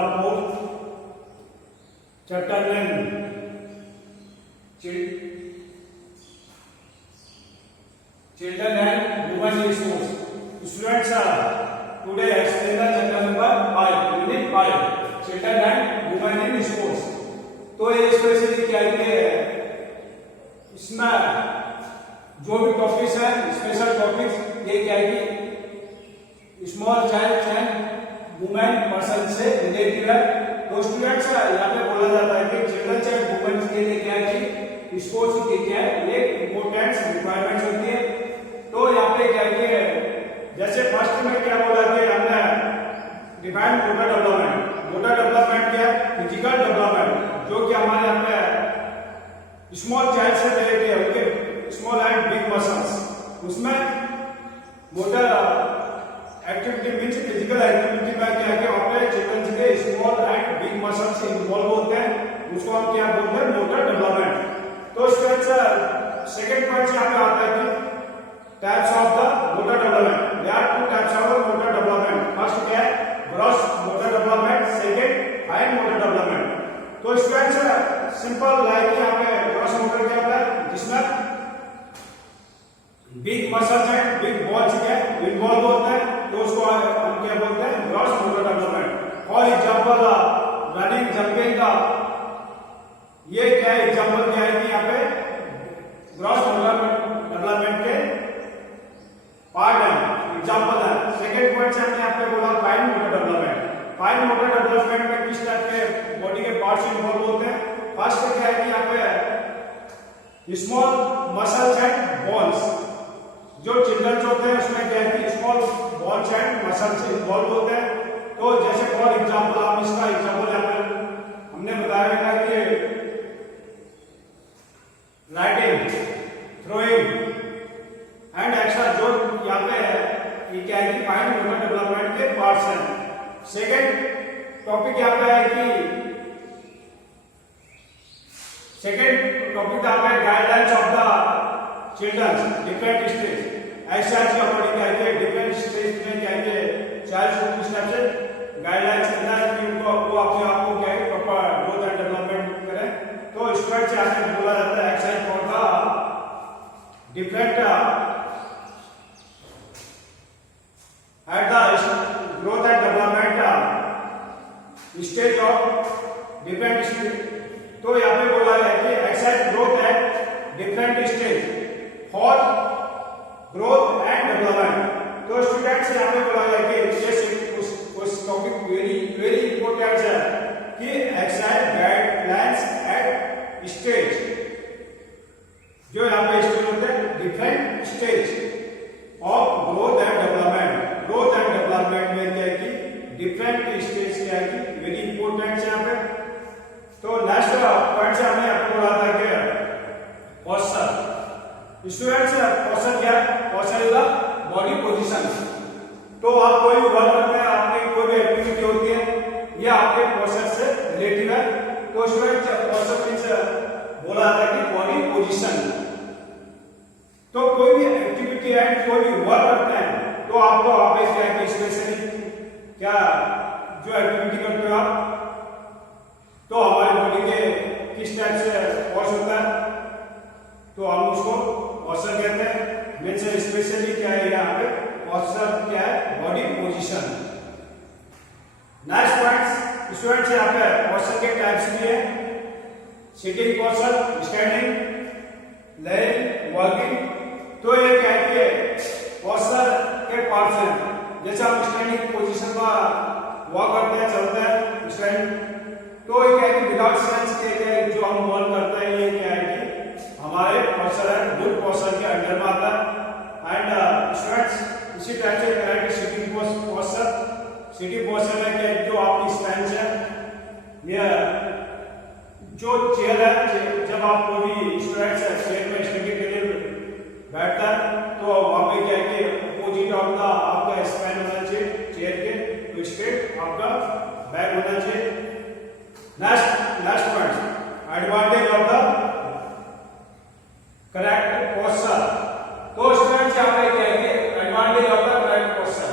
आपको chapter name children and women in schools. Students today explain the chapter number 5 unit 5 children and women in schools. तो ये specially क्या है इसमें जो भी टॉपिक्स है स्पेशल टॉपिक्स ये क्या है कि small child and women person से रिलेटेड है। तो स्टूडेंट्स यहाँ पे बोला जाता है कि चिल्ड्रन एंड वुमेन के लिए क्या है कि स्पोर्ट्स की क्या है ये इंपॉर्टेंट रिक्वायरमेंट्स होती है। तो यहाँ पे क्या है जैसे फर्स्ट में क्या बोला कि हमने डिफाइन मोटर डेवलपमेंट क्या है फिजिकल डेवलपमेंट जो कि हमारे यहाँ पे स्मॉल चाइल्ड से रिलेटेड है okay small and big muscles उसमें motor activity means physical activity में क्या है वहाँ पे चिल्ड्रन के small and big muscles involve होते हैं उसको हम क्या बोलते हैं मोटर डेवलपमेंट। तो स्टूडेंट्स सेकंड पॉइंट यहाँ पे आता है कि types of the motor development there are two types of motor development first क्या है gross motor development second fine motor development. तो स्टूडेंट्स सिंपल लाइक यहाँ पे ग्रॉस मोटर क्या होता है जिसमें big muscles and big bones क्या इन्वॉल्व होता है तो उसको हम क्या बोलते हैं gross motor development. For example running jumping का ये क्या एग्जांपल क्या है कि यहाँ पे ग्रॉस मोटर डेवलपमेंट के पार्ट है एग्जांपल है। सेकंड पॉइंट से हमने यहाँ पे बोला fine motor development. Fine motor development में किस टाइप के बॉडी के पार्ट्स इन्वॉल्व होते हैं फर्स्ट क्या है कि यहाँ पे स्मॉल मसल्स एंड बोन्स जो चिल्ड्रन होते हैं उसमें क्या है कि small bones and muscles involve होते हैं। तो जैसे फॉर एग्जांपल आप इसका एग्जांपल यहाँ पे हमने बताया था कि राइटिंग थ्रोइंग एंड एक्स्ट्रा जो यहाँ पे ये क्या है कि फाइन मोटर डेवलपमेंट के पार्ट्स हैं। सेकेंड टॉपिक यहाँ पे है कि सेकेंड टॉपिक यहाँ पे guidelines of the children different stage exercise के अकॉर्डिंग क्या है डिफरेंट स्टेज में क्या है चाइल्ड को किस टाइप से गाइडलाइंस करना है कि उनको वो अपने आप को क्या है प्रॉपर ग्रोथ एंड डेवलपमेंट करें। तो स्टूडेंट से आगे बोला जाता है exercise for the different at the growth and development stage of different stage. तो यहाँ पे बोला है कि exercise growth at different stage for growth and development. तो स्टूडेंट्स यहाँ पे बोला है कि उस टॉपिक वेरी इंपॉर्टेंट है कि एक्सरसाइज गाइडलाइंस एट स्टेज जो यहाँ पे स्टेज होते हैं different stage of growth and development. Growth and development में क्या है कि डिफरेंट स्टेज क्या है कि वेरी इंपॉर्टेंट है यहाँ पे। तो नेक्स्ट पॉइंट से हमने आपको बोला था कि पोस्चर स्टूडेंट्स पोस्चर क्या है posture is the body position. तो आप कोई भी वर्क करते हैं आपकी कोई भी एक्टिविटी होती है ये आपके पोस्चर से रिलेटिव है। तो स्टूडेंट्स पोस्चर मींस बोला जाता है कि बॉडी पोजीशन। तो कोई भी एक्टिविटी एंड कोई भी वर्क करते हैं तो आपको आप क्या है स्पेशली क्या जो एक्टिविटी करते हो आप तो हमारी बॉडी के किस टाइप से वॉश होता है तो हम उसको पोस्चर कहते हैं। मींस स्पेशली क्या है यहाँ पे पोस्चर क्या है body position. Next point students यहाँ पे पोस्चर के टाइप्स भी है sitting posture standing laying walking. तो ये क्या है पोस्चर के पार्ट्स हैं जैसे हम स्टैंडिंग पोजीशन में वॉक करते हैं चलते हैं स्टैंड। तो ये क्या है कि विदाउट सेंस के क्या है जो हम वॉक करते हैं ये क्या है कि हमारे पोस्चर है गुड पोस्चर के अंडर में आता है। एंड स्टूडेंट्स इसी टाइप से करेंगे सिटिंग पोस्चर। सिटिंग पोस्चर में क्या जो आपकी स्टैंड है ये जो चेयर है जब आप कोई भी स्टूडेंट्स चेयर में स्टडी के लिए बैठता है तो वहां पे क्या है कि अपोजिट ऑफ द आपका स्पाइन होना चाहिए चेयर के तो स्ट्रेट आपका बैक होना चाहिए। Next point advantage of the correct posture. तो स्टूडेंट्स यहाँ पे क्या है advantage of the correct posture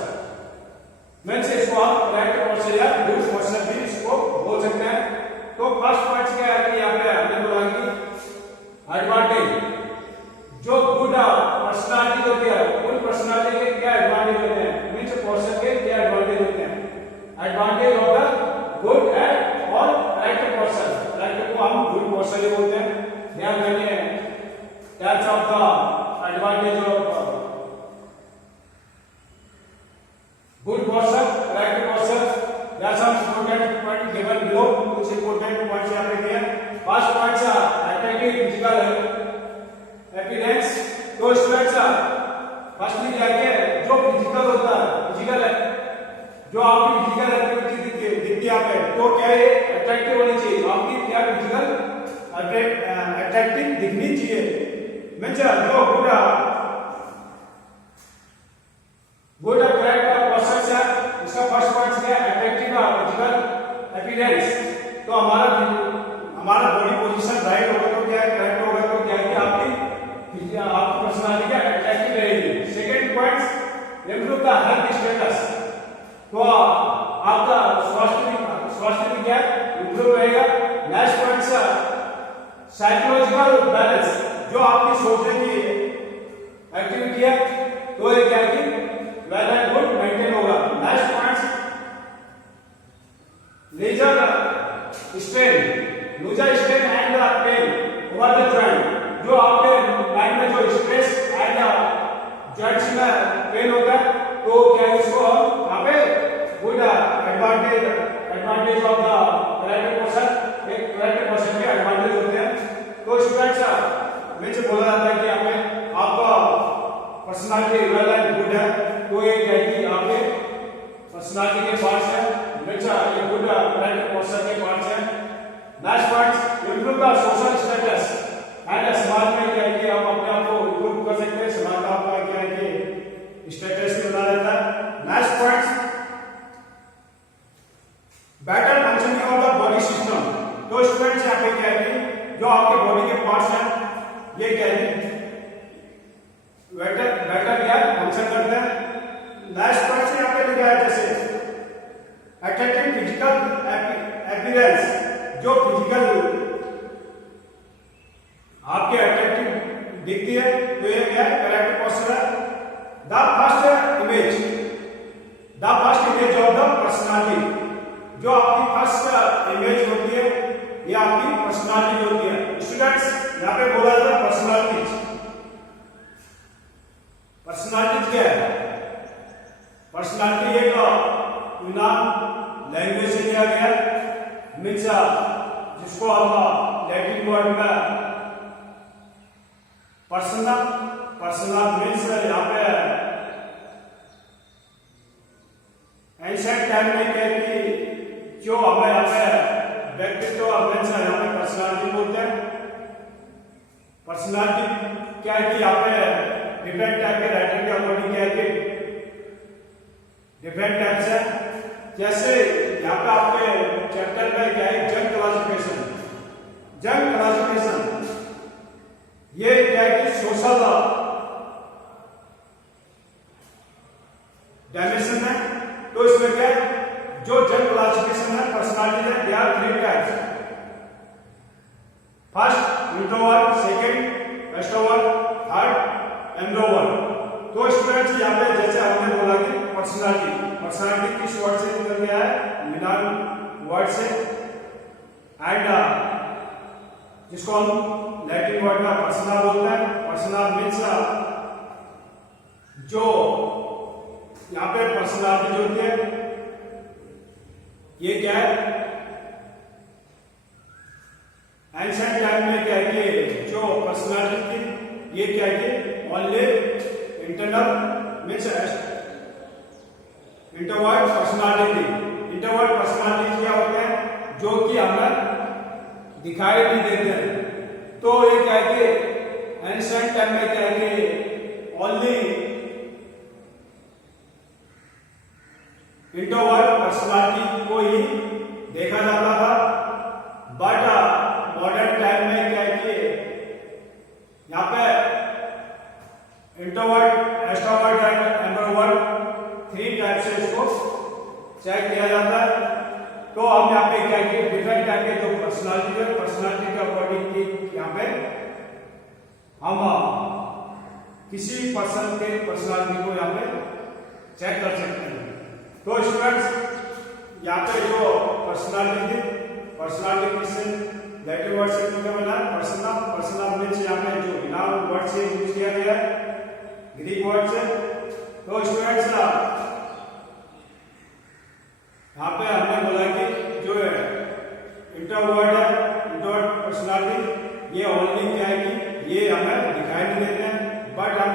means इसको आप करेक्ट पोस्चर या गुड पोस्चर भी इसको गुड एट और करेक्ट पर्सन, करेक्ट को हम गुड पर्सन ही बोलते हैं। ध्यान रखिए types of the advantage of good person, correct person. There are some important points given below. कुछ important points यहाँ पे दिए हैं। First points are attractive physical appearance. तो स्टूडेंट्स फर्स्टली क्या है जो फिजिकल होता है, फिजिकल है जो आपकी फिजिकल एक्टिविटी दिखती है यहाँ पे, तो क्या है अट्रैक्टिव होनी चाहिए, आपकी क्या फिजिकल अट्रैक्टिव दिखनी चाहिए। मींस जो गुड करेक्ट पर्सन है, इसका फर्स्ट पॉइंट क्या है अट्रैक्टिव फिजिकल अपीयरेंस। तो हमारा बॉडी पोजीशन राइट होगा तो क्या करेक्ट होगा, तो क्या है आपकी पर्सनालिटी क्या अट्रैक्टिव रहेगी। Second point improve the health status, तो आपका स्वास्थ्य भी क्या इंप्रूव रहेगा। नेक्स्ट पॉइंट साइकोलॉजिकल बैलेंस, जो आपकी सोचने की एक्टिविटी है तो ये क्या है वेल एंड गुड मेंटेन होगा। Next point lesser strain and pain over the joint, जो आपके माइंड में जो स्ट्रेस एंड जॉइंट्स में पेन होता है तो क्या है उसको हम यहाँ पे good advantage of the correct person, एक करेक्ट पर्सन के एडवांटेज होते हैं। तो स्टूडेंट्स में से बोला जाता है कि यहाँ पे आपका पर्सनालिटी वेल एंड गुड है, तो ये क्या है कि आपके पर्सनालिटी के पार्ट्स है, ये गुड करेक्ट पर्सन के पार्ट्स है। Next point improve the social status and समाज में क्या है कि हम अपने आप को इंप्रूव कर सकते हैं, समाज का आपका क्या है कि स्टेटस भी बना रहता है। Next point better functioning of the body system, तो स्टूडेंट्स यहाँ पे क्या है कि जो आपके बॉडी के पार्ट्स हैं ये क्या है बेटर क्या फंक्शन करते हैं। नेक्स्ट पॉइंट से यहाँ पे लिखा है जैसे अट्रैक्टिव फिजिकल अपीयरेंस, जो फिजिकल आपके अट्रैक्टिव दिखती है तो ये क्या है करेक्ट पर्सन है। The first image of the personality, जो आपकी फर्स्ट इमेज होती है ये आपकी पर्सनालिटी होती है। स्टूडेंट्स यहाँ पे बोला जाता है पर्सनालिटी क्या है, पर्सनालिटी एक यूनान लैंग्वेज से लिया गया मीन्स जिसको हम लैटिन वर्ड में पर्सना मीन्स यहाँ पे एंशिएंट टाइम में क्या है कि जो हमें यहाँ पे व्यक्तित्व मीन्स यहाँ पे पर्सनालिटी बोलते हैं। पर्सनालिटी क्या है कि यहाँ पे डिफरेंट टाइप के राइटर के अकॉर्डिंग क्या है कि डिफरेंट टाइप्स है। जैसे यहाँ पे आपके चैप्टर में क्या है जंग क्लासिफिकेशन, ये क्या है कि सोशल डायमेंशन है। तो इसमें क्या है जो जंग क्लासिफिकेशन है पर्सनालिटी है, they are 3 types. First introvert, second extrovert, third ambivert. तो स्टूडेंट्स यहाँ पे जैसे हमने बोला कि पर्सनालिटी किस वर्ड से निकल गया है, यूनान वर्ड से, एंड जिसको हम लैटिन वर्ड में पर्सना बोलते हैं। पर्सना मीन्स जो यहाँ पे पर्सनालिटी जो होती है ये क्या है एंशिएंट टाइम में क्या है कि जो पर्सनालिटी थी ये क्या है कि only internal means introvert personality क्या होता है जो कि हमें दिखाई नहीं देते हैं। तो ये क्या है कि एंशिएंट टाइम में क्या है कि ओनली इंट्रोवर्ट पर्सनालिटी को ही देखा जाता था। बट मॉडर्न टाइम में क्या है कि यहाँ पे इंट्रोवर्ट, एक्सट्रोवर्ट एंड एम्ब्रोवर्ट 3 टाइप से इसको चेक किया जाता है। तो हम यहाँ पे क्या है डिफरेंट टाइप के जो पर्सनालिटी है, पर्सनालिटी के अकॉर्डिंग की यहाँ पे हम किसी पर्सन के पर्सनालिटी को यहाँ पे चेक कर सकते हैं। तो स्टूडेंट्स यहाँ पे जो पर्सनालिटी से लैटिन वर्ड से क्या बना पर्सनल मींस यहाँ पे जो नाउन वर्ड से यूज किया गया है ग्रीक वर्ड से। तो स्टूडेंट्स यहाँ पे हमने बोला कि जो इंट्रोवर्ट है इंट्रोवर्ट पर्सनालिटी ये ओनली क्या है कि ये हमें दिखाई नहीं देते हैं बट हम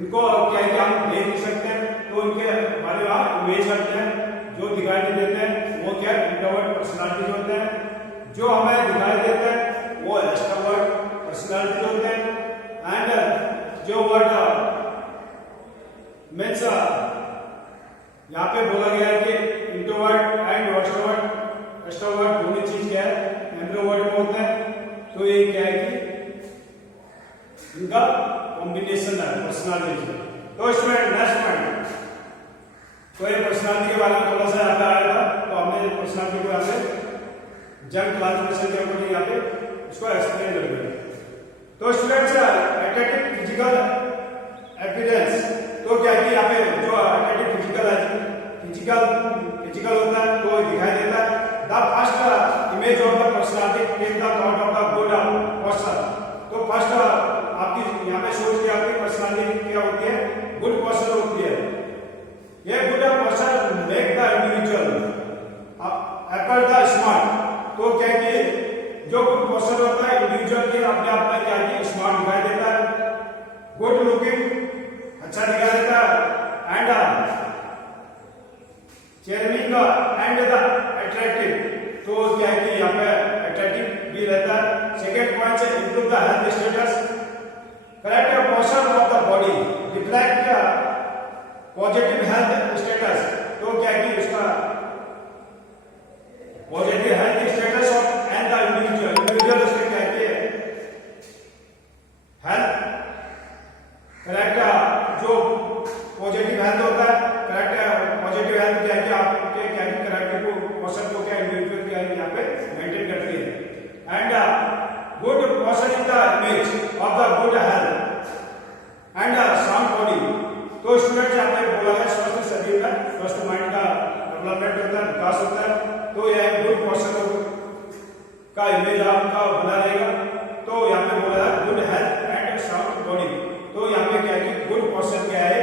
इनको क्या है कि हम देख नहीं सकते हैं तो उनके बारे में आप इमेज करते हैं जो दिखाई नहीं देते हैं वो क्या इंट्रोवर्ट पर्सनालिटी होते हैं। जो हमें दिखाई देते हैं वो एक्सट्रोवर्ट पर्सनालिटी होते हैं। एंड जो वर्ड मीन्स यहाँ पे बोला गया है कि इंट्रोवर्ट एंड एक्सट्रोवर्ट दोनों चीज क्या है एम्प्लोवर्ड में होते हैं। तो ये क्या है कि इनका कॉम्बिनेशन है पर्सनालिटी। तो स्टूडेंट नेक्स्ट पॉइंट तो ये पर्सनालिटी के बारे में थोड़ा सा आता आया था तो हमने पर्सनालिटी को यहाँ पे जंग क्लासिफिकेशन के अकॉर्डिंग यहाँ पे इसको एक्सप्लेन कर दिया। तो स्टूडेंट्स एथलेटिक फिजिकल अपीयरेंस तो क्या है कि यहाँ पे जो एथलेटिक फिजिकल होता है तो दिखाई देता है। The first image of the personality take the thought of the good person. तो फर्स्ट आपकी यहाँ पे सोच के आपकी पर्सनालिटी क्या होती है गुड पर्सन होती है। ये good person make the individual appear the smart. तो क्या कि जो गुड पर्सन होता है इंडिविजुअल के अपने आप में क्या कि स्मार्ट दिखाई देता है गुड लुकिंग अच्छा दिखाई देता है and cheering and the attractive. तो क्या है कि यहाँ पे अट्रैक्टिव भी रहता है। सेकेंड पॉइंट से improve the health status correct posture of the body reflect positive health status. तो क्या कि उसका positive health status of and the individual उसके क्या कि हेल्थ करेक्ट जो पॉजिटिव हेल्थ होता है करेक्ट पॉजिटिव हेल्थ क्या कि आपके क्या कि करेक्ट को पोस्चर को क्या इंडिविजुअल क्या यहाँ पे मेंटेन करती है। And good posture in the image of the good health and sound body. तो स्टूडेंट्स आपने बोला है स्वस्थ शरीर में स्वस्थ माइंड का डेवलपमेंट होता है विकास होता है। तो यह गुड पोस्चर का इमेज आपका बना रहेगा। तो यहाँ पे बोला है good health and sound body. तो यहाँ पे क्या है कि गुड पोस्चर क्या है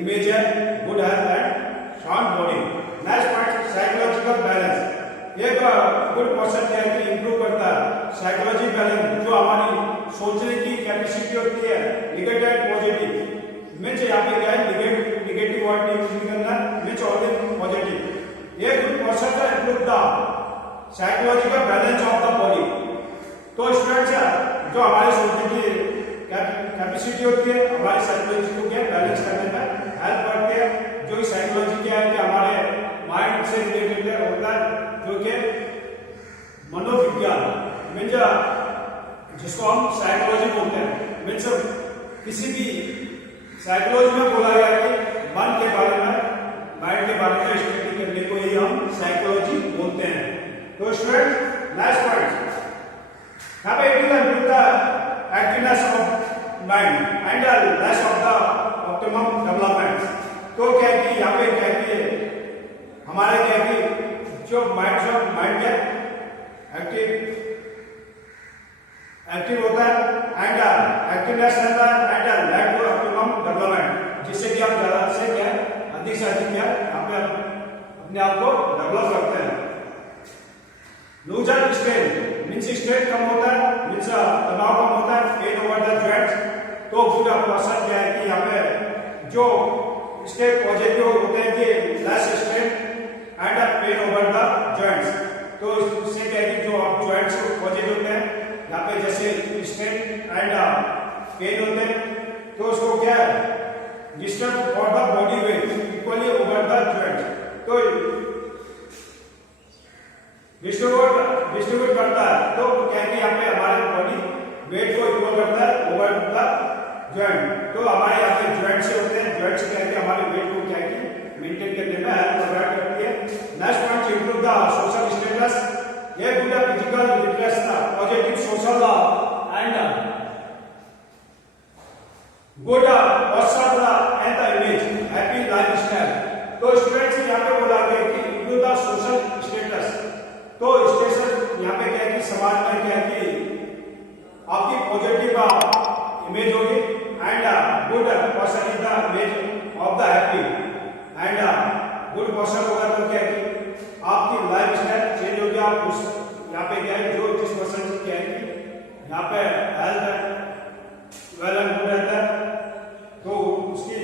इमेज है good health and sound body. Next point psychological balance. एक गुड पोस्चर क्या है कि इंप्रूव करता है साइकोलॉजी बैलेंस जो हमारी सोचने की कैपेसिटी होती है नेगेटिव एंड पॉजिटिव मींस यहाँ पे क्या है नेगेटिव वर्ड नहीं यूज करना मींस ओनली पॉजिटिव। ये गुड पोस्चर का improve the psychological balance of the body. तो स्टूडेंट्स जो हमारे सोचने की कैपेसिटी होती है हमारी साइकोलॉजी को क्या बैलेंस करने में हेल्प करती है। जो साइकोलॉजी क्या है कि हमारे माइंड से रिलेटेड होता है जो कि मनोविज्ञान मीन्स जिसको हम साइकोलॉजी बोलते हैं मीन्स किसी भी साइकोलॉजी में बोला गया कि मन के बारे में माइंड के बारे में स्टडी करने को ही हम साइकोलॉजी बोलते हैं। तो स्टूडेंट नेक्स्ट पॉइंट यहाँ पे it is improve the activeness of mind and less of the optimum development. तो क्या कि यहाँ पे क्या कि हमारे क्या कि जो माइंड क्या एक्टिव होता है एंड एक्टिवनेस रहता है and led to optimum development जिससे कि हम ज्यादा से क्या अधिक से अधिक क्या यहाँ पे अपने आप को डेवलप करते हैं। लूजर स्ट्रेन मींस स्ट्रेन कम होता है मींस तनाव कम होता है पेन ओवर द जॉइंट्स। तो गुड पर्सन क्या है कि यहाँ पे जो इसके पॉजिटिव होते हैं कि less strain and pain over the joints. तो इससे क्या है कि जो आप जॉइंट्स पॉजिटिव होते हैं यहाँ पे जैसे स्ट्रेन एंड पेन होते हैं तो उसको क्या है disturb for the body weight equally over the joints. तो डिस्ट्रीब्यूट करता है। तो क्या है कि यहाँ पे हमारे बॉडी वेट को इक्वल करता है ओवर द जॉइंट। तो हमारे यहाँ पे जॉइंट से होते हैं जॉइंट्स क्या है कि हमारे वेट को क्या है कि मेंटेन करने में हेल्प प्रोवाइड करती है। Next point improve the social status. ये good physical fitness positive social and good personal and the image happy lifestyle. Good person होगा तो क्या है कि आपकी लाइफ स्टाइल चेंज हो गया। आप उस यहाँ पे क्या है जो जिस पर्सन की क्या है कि यहाँ पे हेल्थ वेल एंड गुड रहता है तो उसकी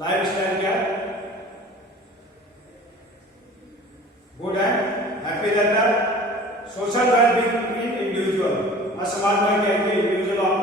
लाइफ स्टाइल क्या है गुड एंड हैप्पी रहता है। सोशल वेलबींग इन